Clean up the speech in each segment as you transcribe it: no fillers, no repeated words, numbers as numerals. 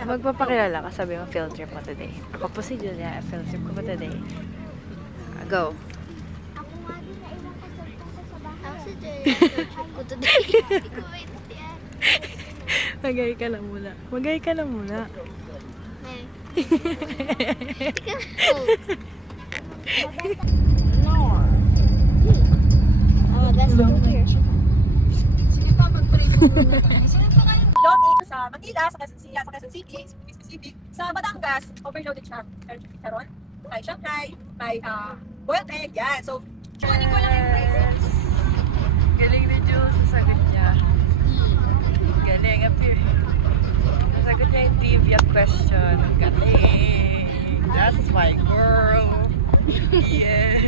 Magpapakilala ka, sabi mo field trip mo today. Ako po si Julia, field trip ko po today. Go. Ako nga din na ilang kasalita sa bahay. Ako si Julia, field trip ko today. Hindi ko maintindihan. Magay ka lang muna. Magay ka lang muna. Eh. No. Oh, that's so weird. Sige pa, mag-pray po muna. Sunod po kayo. Lobby sa Manila, sa Quezon City, specific. Sa Batangas, overloaded siya. Charon, may Shanghai, may boiled egg, yan. So, kunin ko lang yung prices. Galing ni Jules sa sagot niya. Galing. Nasagot niya yung trivia question. Galing. That's my girl. Yeah.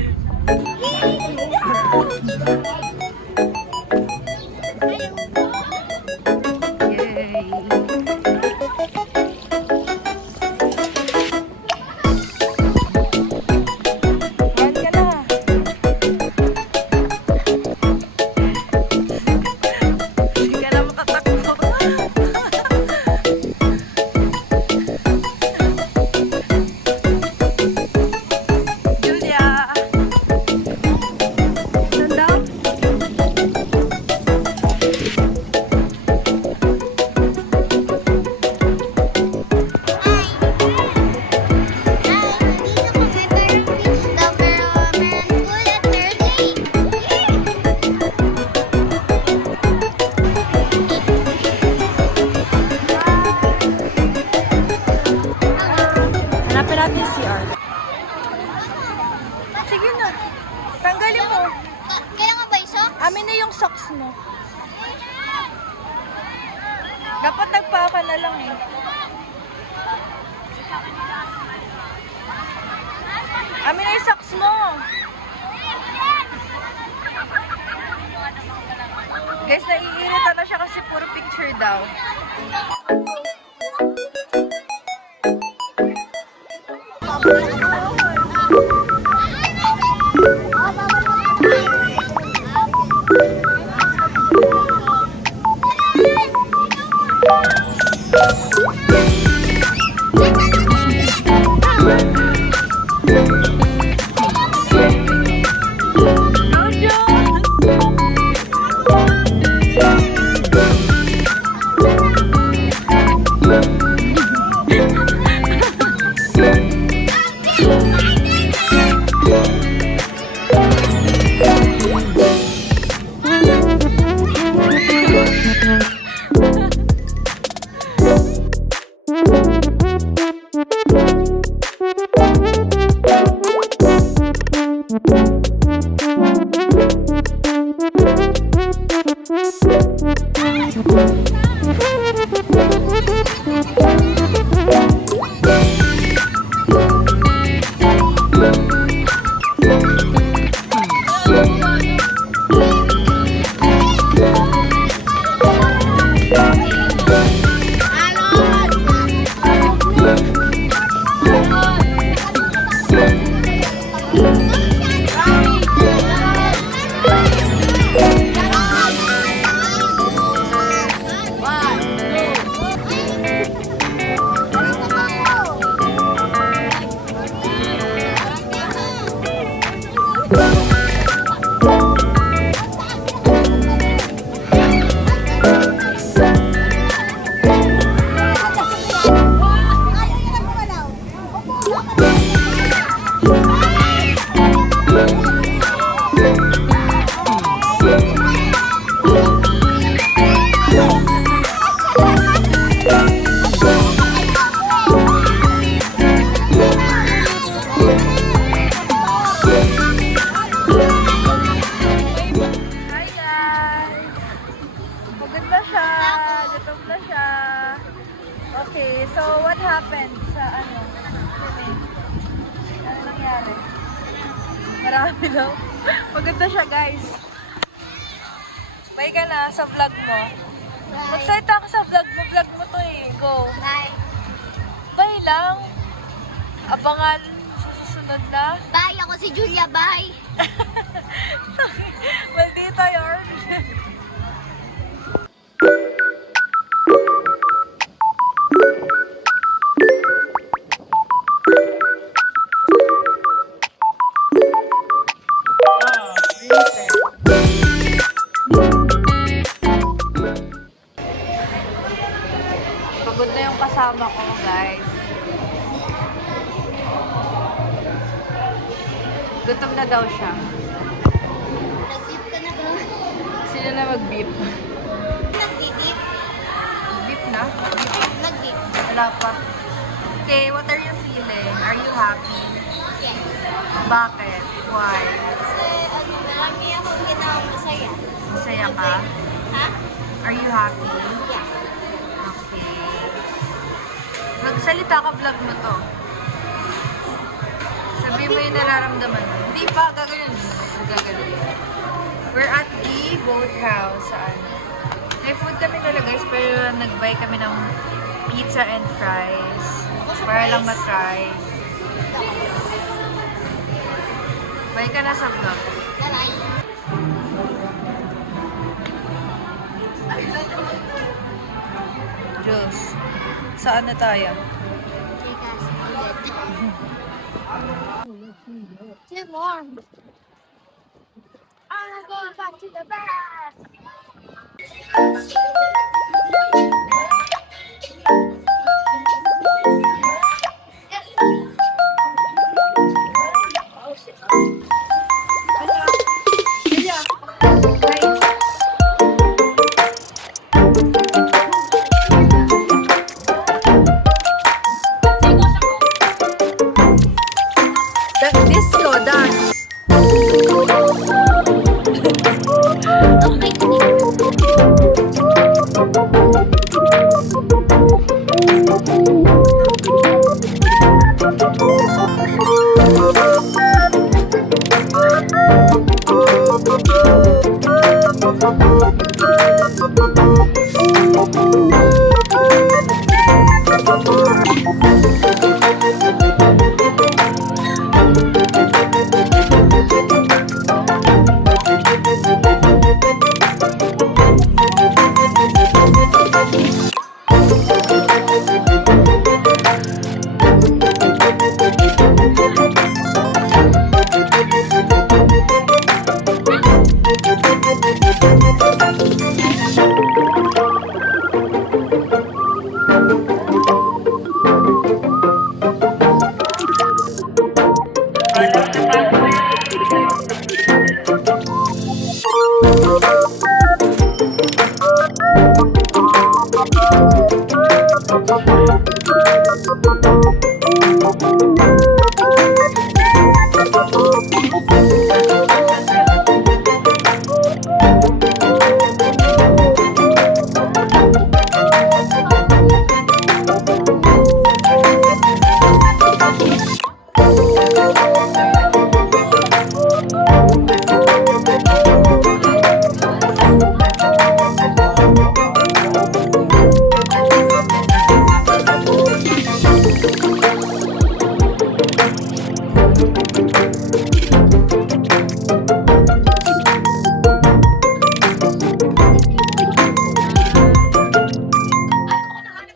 Hanapin natin yung CR. Sige na. Tanggalin mo. Kailangan ba iso? Amin na yung socks mo. Dapat nagpaka na lang eh. Amin na yung socks mo. Guys, naiirita na siya kasi puro picture daw. Okay, so what happened sa swimming? Ano nangyari? Marami daw. Maganda siya, guys. Bye ka na sa vlog mo. Magsalita ka sa vlog mo. Vlog mo to eh. Go. Bye. Bye lang. Abangan sa susunod na. Bye. Ako si Julia. Bye. Maldita yarn. Pagod na yung kasama ko, guys. Gutom na daw siya. Nag-beep ka na ba? Sino na mag-beep? Nag-beep? Beep na? Nag-beep. Wala pa. Okay, what are you feeling? Are you happy? Yes. Bakit? Why? Kasi marami akong ginawang masaya. Masaya ka? Ha? Are you happy? Yeah. Okay. Magsalita ka, vlog mo to. Sabi mo yung nararamdaman mo. Hindi pa, gagawin. Gagawin. We're at the boathouse. Saan? May food kami nila guys, pero nag-buy kami ng pizza and fries. Para lang matry. Buy ka na sa vlog. Bye-bye. Jules, saan na tayo? Chikas, ulit. Two more. I'm going back to the bus. Disco dance.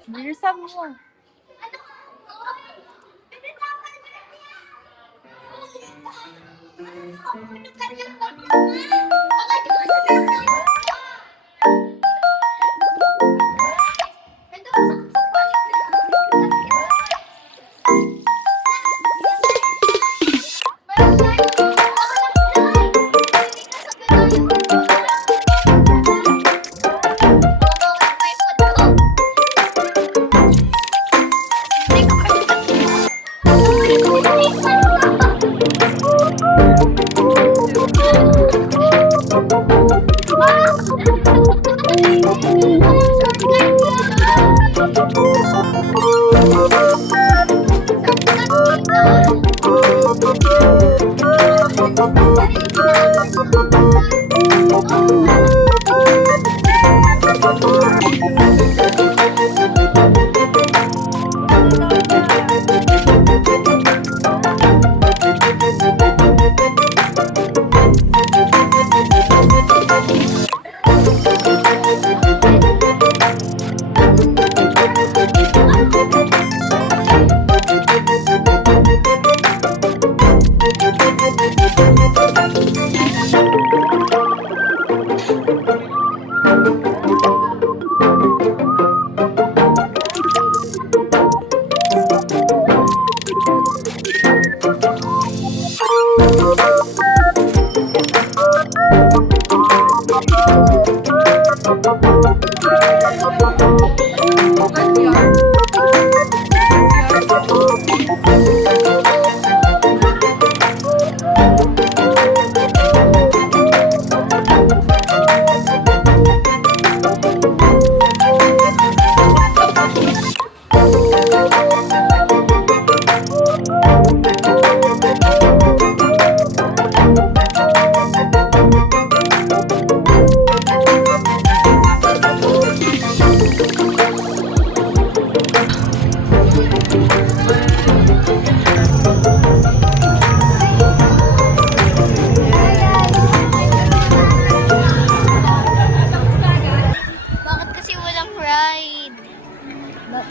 Bilisan mo. Wow!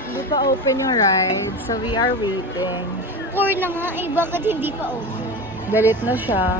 Hindi pa open yung ride, so we are waiting. 4 na nga eh, bakit hindi pa open? Galit na siya.